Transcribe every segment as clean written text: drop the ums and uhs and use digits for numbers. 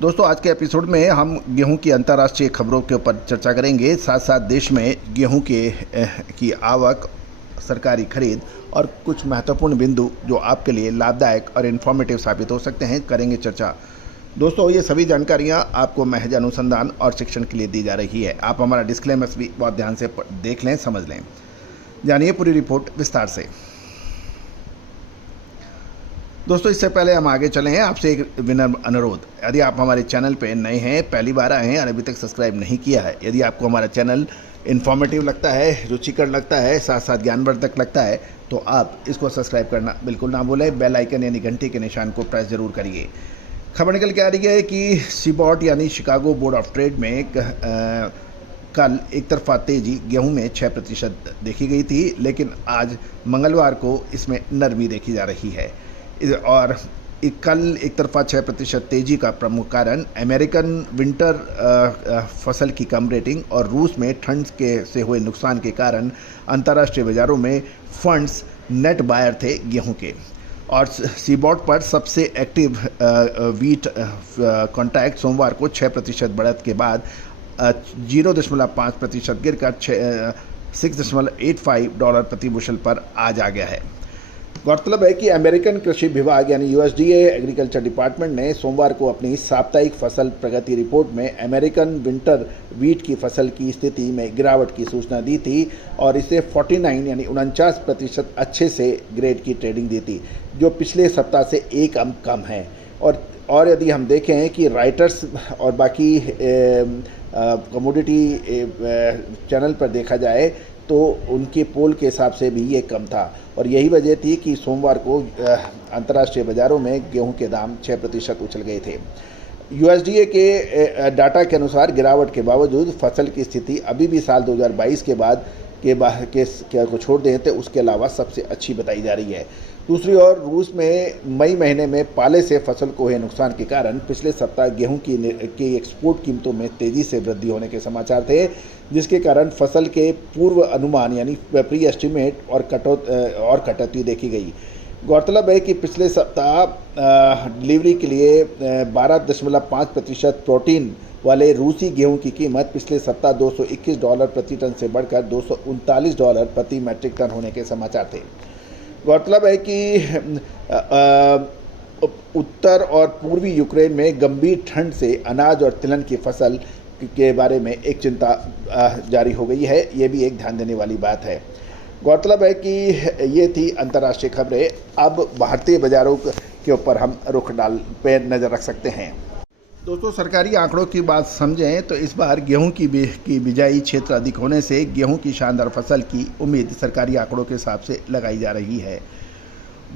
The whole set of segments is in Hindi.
दोस्तों आज के एपिसोड में हम गेहूं की अंतर्राष्ट्रीय खबरों के ऊपर चर्चा करेंगे। साथ साथ देश में गेहूं की आवक, सरकारी खरीद और कुछ महत्वपूर्ण बिंदु जो आपके लिए लाभदायक और इन्फॉर्मेटिव साबित हो सकते हैं, करेंगे चर्चा। दोस्तों ये सभी जानकारियां आपको महज अनुसंधान और शिक्षण के लिए दी जा रही है। आप हमारा डिस्क्लेमर्स भी बहुत ध्यान से देख लें, समझ लें। जानिए पूरी रिपोर्ट विस्तार से। दोस्तों इससे पहले हम आगे चले हैं, आपसे एक विनम्र अनुरोध। यदि आप हमारे चैनल पे नए हैं, पहली बार आए हैं और अभी तक सब्सक्राइब नहीं किया है, यदि आपको हमारा चैनल इन्फॉर्मेटिव लगता है, रुचिकर लगता है, साथ साथ ज्ञानवर्धक लगता है, तो आप इसको सब्सक्राइब करना बिल्कुल ना भूलें। बेल आइकन यानी घंटी के निशान को प्रेस जरूर करिए। खबर निकल के आ रही है कि सीबॉट यानी शिकागो बोर्ड ऑफ ट्रेड में कल एक तरफा तेजी गेहूं में 6% देखी गई थी, लेकिन आज मंगलवार को इसमें नरमी देखी जा रही है। और कल एक तरफा 6% तेजी का प्रमुख कारण अमेरिकन विंटर फसल की कम रेटिंग और रूस में ठंड से हुए नुकसान के कारण अंतर्राष्ट्रीय बाजारों में फंड्स नेट बायर थे गेहूं के। और सीबॉट पर सबसे एक्टिव वीट कॉन्ट्रैक्ट सोमवार को 6% बढ़त के बाद 0.5% गिरकर $6.85 प्रति बुशल पर आज आ गया है। गौरतलब है कि अमेरिकन कृषि विभाग यानी यूएसडीए एग्रीकल्चर डिपार्टमेंट ने सोमवार को अपनी साप्ताहिक फसल प्रगति रिपोर्ट में अमेरिकन विंटर वीट की फसल की स्थिति में गिरावट की सूचना दी थी और इसे 49 यानी 49% अच्छे से ग्रेड की ट्रेडिंग दी थी, जो पिछले सप्ताह से एक अंक कम है। और यदि हम देखें कि राइटर्स और बाकी कमोडिटी चैनल पर देखा जाए तो उनके पोल के हिसाब से भी ये कम था, और यही वजह थी कि सोमवार को अंतर्राष्ट्रीय बाज़ारों में गेहूं के दाम 6% उछल गए थे। यूएसडीए के डाटा के अनुसार गिरावट के बावजूद फसल की स्थिति अभी भी साल 2022 के बाद को छोड़ दें तो उसके अलावा सबसे अच्छी बताई जा रही है। दूसरी ओर रूस में मई महीने में पाले से फसल को हुए नुकसान के कारण पिछले सप्ताह गेहूं की एक्सपोर्ट कीमतों में तेज़ी से वृद्धि होने के समाचार थे, जिसके कारण फसल के पूर्व अनुमान यानी प्री एस्टिमेट और कटौती देखी गई। गौरतलब है कि पिछले सप्ताह डिलीवरी के लिए 12.5% प्रोटीन वाले रूसी गेहूं की कीमत पिछले सप्ताह $221 प्रति टन से बढ़कर $239 प्रति मैट्रिक टन होने के समाचार थे। गौरतलब है कि उत्तर और पूर्वी यूक्रेन में गंभीर ठंड से अनाज और तिलहन की फसल के बारे में एक चिंता जारी हो गई है। ये भी एक ध्यान देने वाली बात है। गौरतलब है कि ये थी अंतर्राष्ट्रीय खबरें। अब भारतीय बाजारों के ऊपर हम रुख पे नज़र रख सकते हैं। दोस्तों सरकारी आंकड़ों की बात समझें तो इस बार गेहूं की बिजाई क्षेत्र अधिक होने से गेहूं की शानदार फसल की उम्मीद सरकारी आंकड़ों के हिसाब से लगाई जा रही है।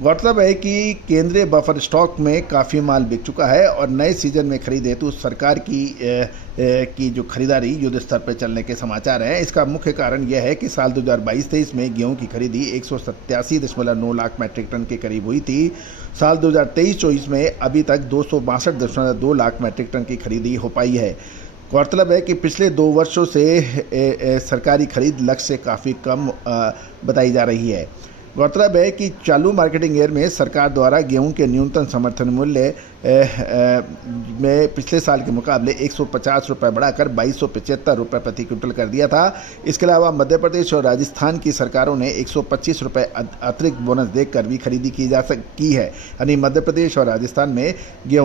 गौरतलब है कि केंद्रीय बफर स्टॉक में काफ़ी माल बिक चुका है और नए सीजन में खरीद हेतु सरकार की जो खरीदारी युद्ध स्तर पर चलने के समाचार हैं। इसका मुख्य कारण यह है कि साल 2022-23 में गेहूं की खरीदी 187.9 लाख मैट्रिक टन के करीब हुई थी। साल 2023-24 में अभी तक 262.2 लाख मैट्रिक टन की खरीदी हो पाई है। गौरतलब है कि पिछले 2 वर्षों से सरकारी खरीद लक्ष्य से काफ़ी कम बताई जा रही है। गौरतलब है कि चालू मार्केटिंग ईयर में सरकार द्वारा गेहूं के न्यूनतम समर्थन मूल्य में पिछले साल के मुकाबले 150 रुपये बढ़ाकर 2275 रुपये प्रति क्विंटल कर दिया था। इसके अलावा मध्य प्रदेश और राजस्थान की सरकारों ने 125 रुपये अतिरिक्त बोनस देकर भी खरीदी की है। यानी मध्य प्रदेश और राजस्थान में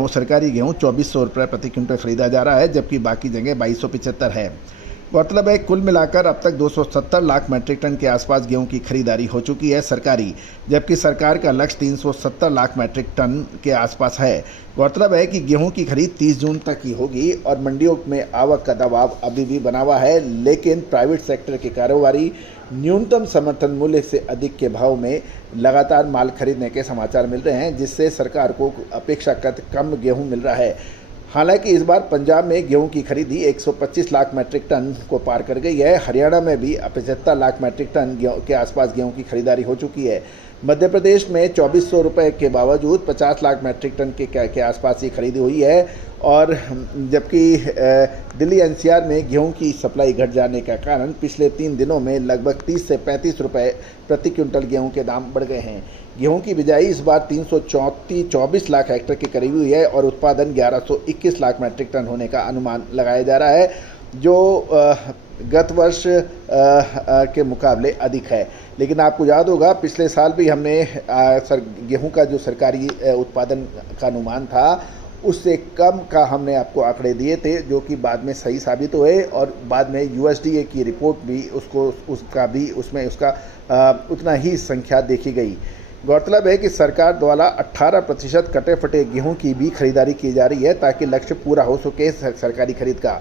सरकारी गेहूँ 2400 रुपये प्रति क्विंटल खरीदा जा रहा है, जबकि बाकी जगह 2275 है। गौरतलब है कुल मिलाकर अब तक 270 लाख मैट्रिक टन के आसपास गेहूं की खरीदारी हो चुकी है सरकारी, जबकि सरकार का लक्ष्य 370 लाख मैट्रिक टन के आसपास है। गौरतलब है कि गेहूं की खरीद 30 जून तक की होगी और मंडियों में आवक का दबाव अभी भी बना हुआ है, लेकिन प्राइवेट सेक्टर की कारोबारी न्यूनतम समर्थन मूल्य से अधिक के भाव में लगातार माल खरीदने के समाचार मिल रहे हैं, जिससे सरकार को अपेक्षाकृत कम गेहूँ मिल रहा है। हालांकि इस बार पंजाब में गेहूं की खरीदी 125 लाख मैट्रिक टन को पार कर गई है। हरियाणा में भी 75 लाख मैट्रिक टन के आसपास गेहूं की खरीदारी हो चुकी है, मध्य प्रदेश में 2400 रुपये के बावजूद 50 लाख मैट्रिक टन के आसपास ही खरीदी हुई है, और जबकि दिल्ली एनसीआर में गेहूं की सप्लाई घट जाने का कारण पिछले 3 दिनों में लगभग 30 से 35 रुपये प्रति क्विंटल गेहूं के दाम बढ़ गए हैं। गेहूं की बिजाई इस बार 324 लाख हेक्टेयर के करीब हुई है और उत्पादन 1121 लाख मैट्रिक टन होने का अनुमान लगाया जा रहा है, जो गत वर्ष के मुकाबले अधिक है। लेकिन आपको याद होगा पिछले साल भी हमने गेहूं का जो सरकारी उत्पादन का अनुमान था उससे कम का हमने आपको आंकड़े दिए थे, जो कि बाद में सही साबित हुए, और बाद में यूएसडीए की रिपोर्ट भी उसमें उसका उतना ही संख्या देखी गई। गौरतलब है कि सरकार द्वारा 18% कटे फटे गेहूं की भी खरीदारी की जा रही है ताकि लक्ष्य पूरा हो सके। सरकारी खरीद का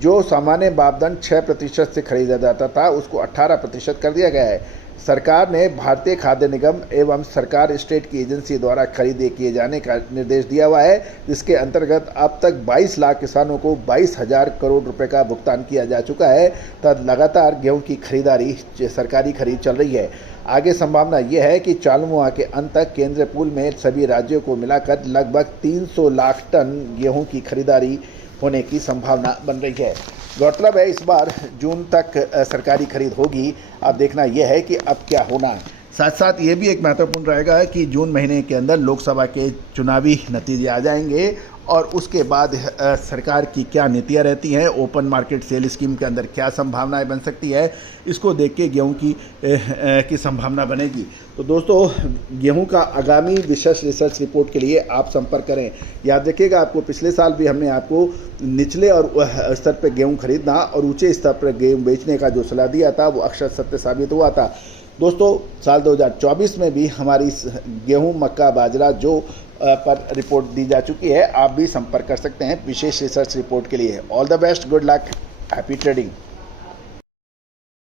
जो सामान्य मापदंड 6% से खरीदा जाता था उसको 18% कर दिया गया है। सरकार ने भारतीय खाद्य निगम एवं सरकार स्टेट की एजेंसी द्वारा खरीदे किए जाने का निर्देश दिया हुआ है, जिसके अंतर्गत अब तक 22 लाख किसानों को 22,000 करोड़ रुपए का भुगतान किया जा चुका है। तब लगातार गेहूं की खरीदारी सरकारी खरीद चल रही है। आगे संभावना यह है कि चालू माह के अंत तक केंद्रीय पूल में सभी राज्यों को मिलाकर लगभग 300 लाख टन गेहूं की खरीदारी होने की संभावना बन रही है। गौरतलब है इस बार जून तक सरकारी खरीद होगी। अब देखना यह है कि अब क्या होना। साथ साथ ये भी एक महत्वपूर्ण रहेगा कि जून महीने के अंदर लोकसभा के चुनावी नतीजे आ जाएंगे और उसके बाद सरकार की क्या नीतियाँ रहती हैं, ओपन मार्केट सेल स्कीम के अंदर क्या संभावनाएं बन सकती है, इसको देख के गेहूँ की संभावना बनेगी। तो दोस्तों गेहूं का आगामी विशेष रिसर्च रिपोर्ट के लिए आप संपर्क करें। याद रखिएगा आपको पिछले साल भी हमने आपको निचले और स्तर पर गेहूं खरीदना और ऊंचे स्तर पर गेहूं बेचने का जो सलाह दिया था वो अक्षर सत्य साबित हुआ था। दोस्तों साल 2024 में भी हमारी गेहूं, मक्का, बाजरा जो पर रिपोर्ट दी जा चुकी है, आप भी संपर्क कर सकते हैं विशेष रिसर्च रिपोर्ट के लिए। All the best, good luck, happy trading.